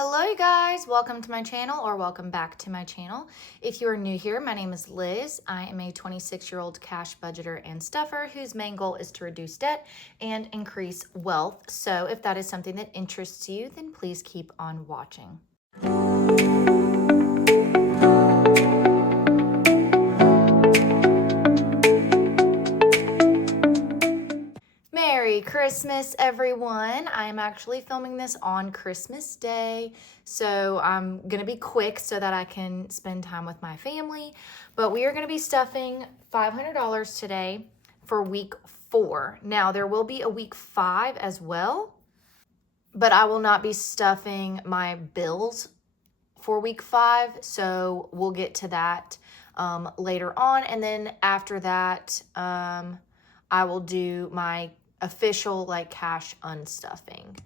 Hello you guys, welcome to my channel or welcome back to my channel. If you are new here, my name is Liz. I am a 26-year-old cash budgeter and stuffer whose main goal is to reduce debt and increase wealth. So if that is something that interests you, then please keep on watching. Merry Christmas, everyone. I am actually filming this on Christmas Day, so I'm going to be quick so that I can spend time with my family. But we are going to be stuffing $500 today for week 4. Now, there will be a week 5 as well, but I will not be stuffing my bills for week 5, so we'll get to that later on. And then after that, I will do my official cash unstuffing.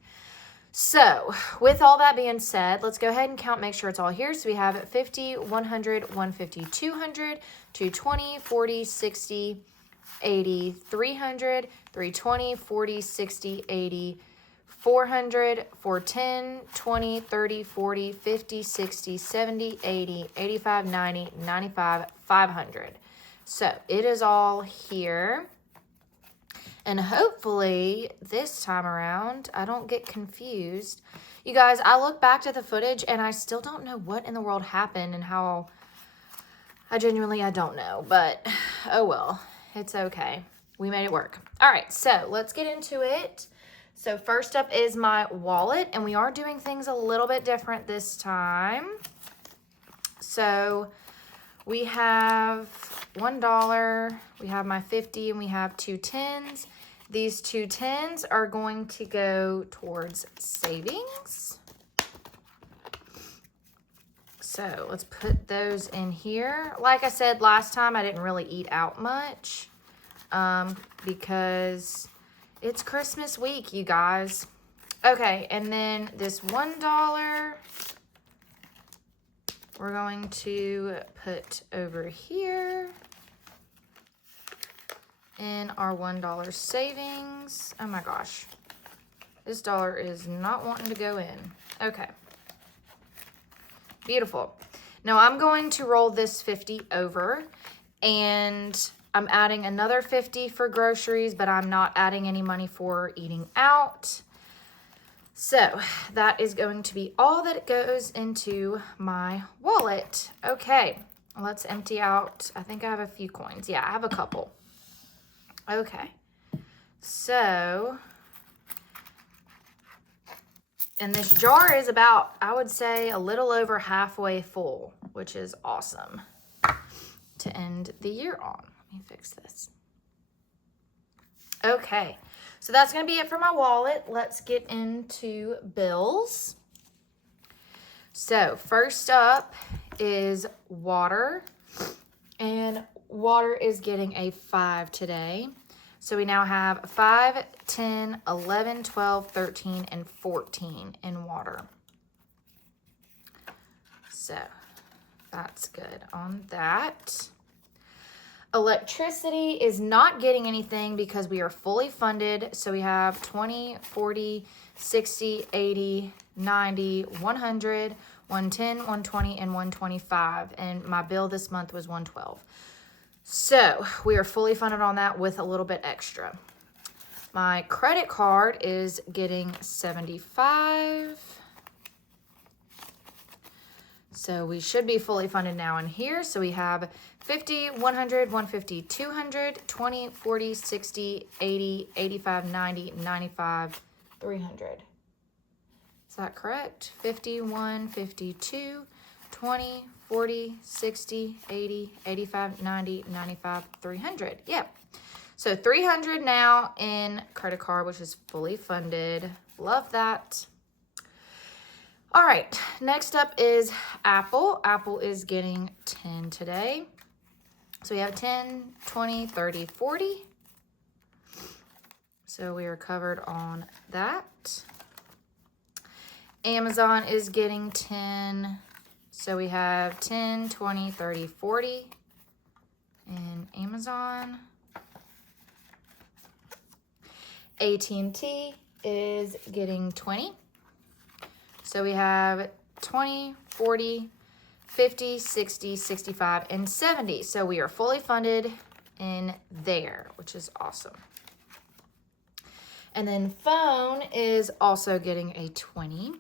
So with all that being said, let's go ahead and count, make sure it's all here. So we have 50, 100, 150, 200, 220, 40, 60, 80, 300, 320, 40, 60, 80, 400, 410, 20, 30, 40, 50, 60, 70, 80, 85, 90, 95, 500. So it is all here. And hopefully this time around, I don't get confused. You guys, I look back to the footage and I still don't know what in the world happened and how. I don't know, but oh well, it's okay. We made it work. All right, so let's get into it. So first up is my wallet, and we are doing things a little bit different this time. So we have $1, we have my 50, and we have 2 10s. These 2 10s are going to go towards savings. So let's put those in here. Like I said last time, I didn't really eat out much because it's Christmas week, you guys. Okay, and then this $1 we're going to put over here in our $1 savings. Oh my gosh, this dollar is not wanting to go in. Okay, beautiful. Now I'm going to roll this 50 over, and I'm adding another 50 for groceries, but I'm not adding any money for eating out. So that is going to be all that goes into my wallet. Okay, let's empty out. I think I have a few coins. Yeah, I have a couple. Okay, so, and this jar is about, I would say, a little over halfway full, which is awesome to end the year on. Let me fix this. Okay, so that's going to be it for my wallet. Let's get into bills. So first up is water, and water is getting a 5 today. So we now have 5, 10, 11, 12, 13, and 14 in water. So that's good on that. Electricity is not getting anything because we are fully funded. So we have 20, 40, 60, 80, 90, 100, 110, 120, and 125. And my bill this month was 112. So we are fully funded on that with a little bit extra. My credit card is getting 75. So we should be fully funded now in here. So we have 50, 100, 150, 200, 20, 40, 60, 80, 85, 90, 95, 300. Is that correct? 51, 52, 20, 40, 60, 80, 85, 90, 95, 300. Yep. So 300 now in credit card, which is fully funded. Love that. All right, next up is Apple. Apple is getting 10 today. So we have 10, 20, 30, 40. So we are covered on that. Amazon is getting 10. So we have 10, 20, 30, 40 in Amazon. AT&T is getting 20. So we have 20, 40, 50, 60, 65, and 70. So we are fully funded in there, which is awesome. And then phone is also getting a 20.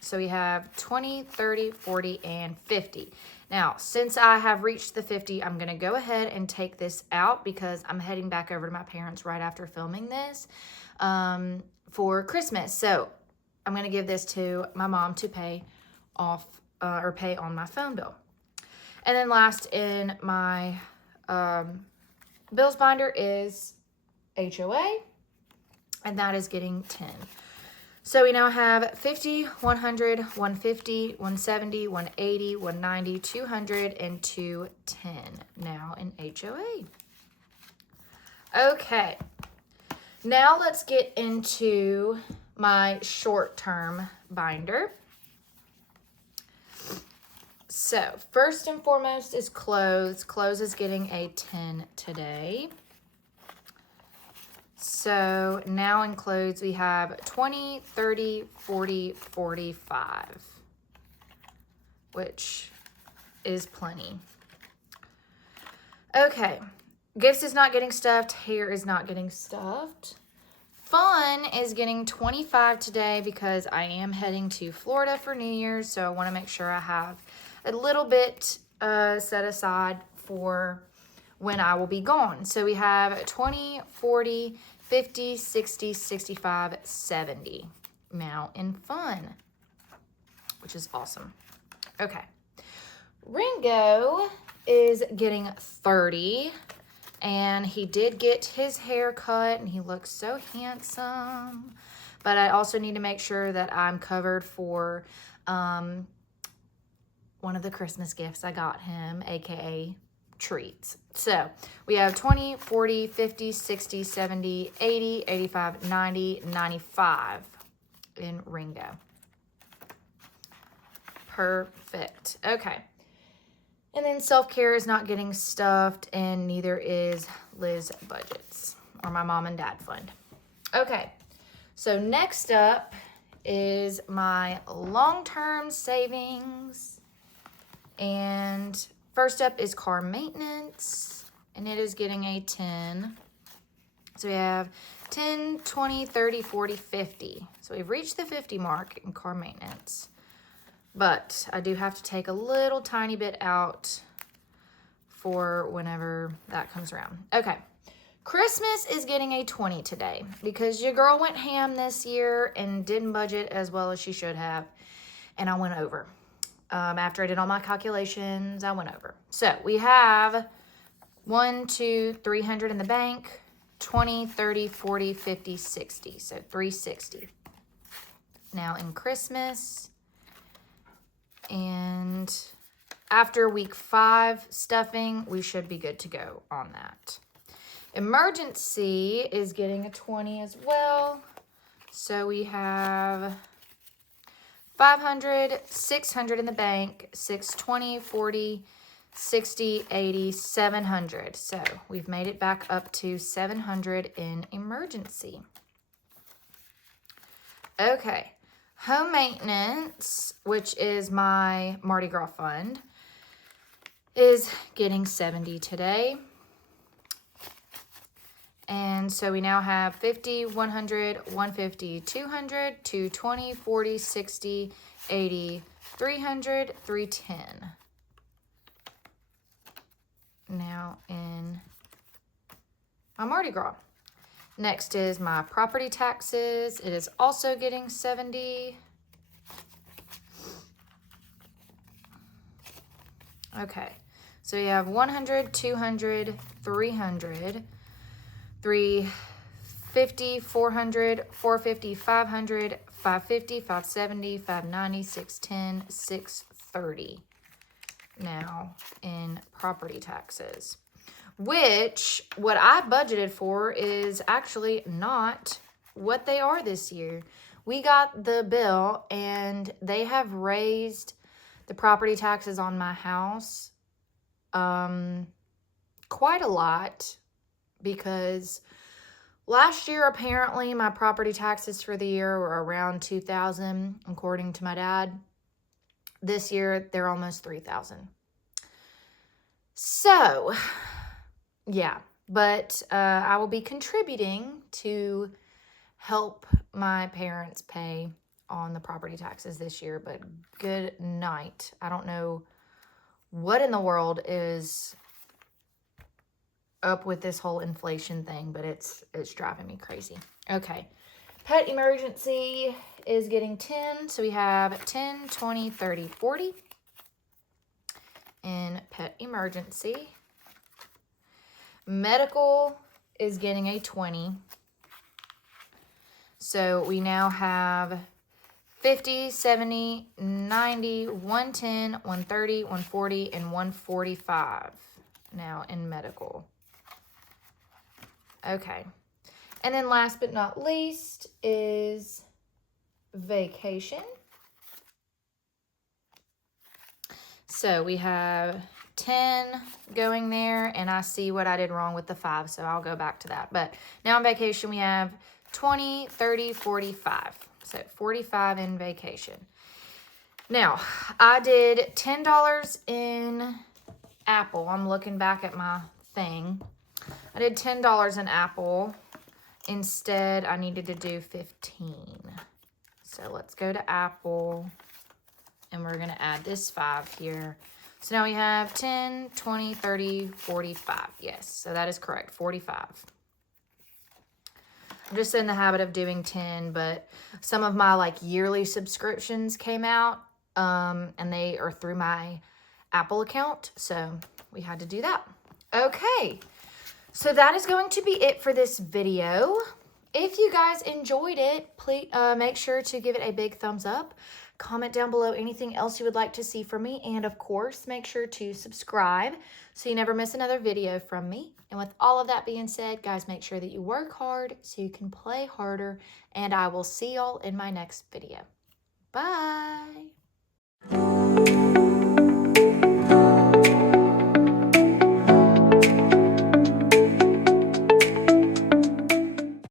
So we have 20, 30, 40, and 50. Now, since I have reached the 50, I'm going to go ahead and take this out because I'm heading back over to my parents right after filming this for Christmas. So I'm going to give this to my mom to pay off or pay on my phone bill. And then last in my bills binder is HOA, and that is getting 10. So we now have 50, 100, 150, 170, 180, 190, 200, and 210 now in HOA. Okay, now let's get into my short-term binder. So first and foremost is clothes. Clothes is getting a 10 today. So now in clothes, we have 20, 30, 40, 45, which is plenty. Okay, gifts is not getting stuffed. Hair is not getting stuffed. Fun is getting 25 today because I am heading to Florida for New Year's. So I want to make sure I have a little bit set aside for when I will be gone. So we have 20, 40, 50, 60, 65, 70 now in fun, which is awesome. Okay. Ringo is getting 30, and he did get his hair cut, and he looks so handsome. But I also need to make sure that I'm covered for one of the Christmas gifts I got him, aka treats. So we have 20, 40, 50, 60, 70, 80, 85, 90, 95 in Ringo. Perfect. Okay. And then self-care is not getting stuffed, and neither is Liz budgets or my mom and dad fund. Okay. So next up is my long-term savings, and first up is car maintenance, and it is getting a 10. So we have 10, 20, 30, 40, 50. So we've reached the 50 mark in car maintenance. But I do have to take a little tiny bit out for whenever that comes around. Okay. Christmas is getting a 20 today because your girl went ham this year and didn't budget as well as she should have. And I went over. After I did all my calculations, I went over. So we have 300 in the bank, 20, 30, 40, 50, 60. So 360. Now in Christmas, and after week 5 stuffing, we should be good to go on that. Emergency is getting a 20 as well. So we have 500, 600 in the bank, 620, 40, 60, 80, 700. So we've made it back up to 700 in emergency. Okay. Home maintenance, which is my Mardi Gras fund, is getting 70 today. And so we now have 50, 100, 150, 200, 220, 40, 60, 80, 300, 310. Now in my Mardi Gras. Next is my property taxes. It is also getting 70. Okay, so you have 100, 200, 300, 350, 400, 450, 500, 550, 570, 590, 610, 630 now in property taxes. Which, what I budgeted for is actually not what they are this year. We got the bill, and they have raised the property taxes on my house quite a lot because Last year, apparently, my property taxes for the year were around $2,000, according to my dad. This year, they're almost $3,000. So, yeah, but I will be contributing to help my parents pay on the property taxes this year, but good night. I don't know what in the world is up with this whole inflation thing, but it's driving me crazy. Okay. Pet emergency is getting 10. So we have 10, 20, 30, 40 in pet emergency. Medical is getting a 20. So we now have 50, 70, 90, 110, 130, 140, and 145 now in medical. Okay. And then last but not least is vacation. So we have 10 going there, and I see what I did wrong with the 5, so I'll go back to that. But now on vacation, we have 20, 30, 45. So 45 in vacation. Now, I did $10 in Apple. I'm looking back at my thing. I did $10 in Apple. Instead, I needed to do 15. So let's go to Apple, and we're going to add this 5 here. So now we have 10, 20, 30, 45. Yes, so that is correct, 45. I'm just in the habit of doing 10, but some of my like yearly subscriptions came out, and they are through my Apple account, so we had to do that. Okay, so that is going to be it for this video. If you guys enjoyed it, please make sure to give it a big thumbs up. Comment down below anything else you would like to see from me. And of course, make sure to subscribe so you never miss another video from me. And with all of that being said, guys, make sure that you work hard so you can play harder. And I will see y'all in my next video. Bye.